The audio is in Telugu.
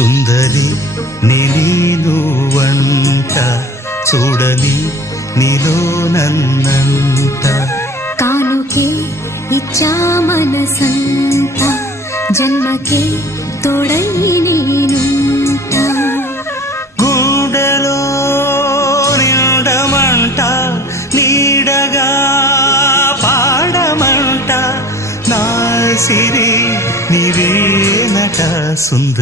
సుందరి నీనువంట చూడని నీలో నన్నంట కానుకే ఇచ్చా మనసంత జన్మకే తోడై నేనుంట గుండెలో నిండమంట నీడగా పాడమంట నా సిరి నీవేనట సుందరి.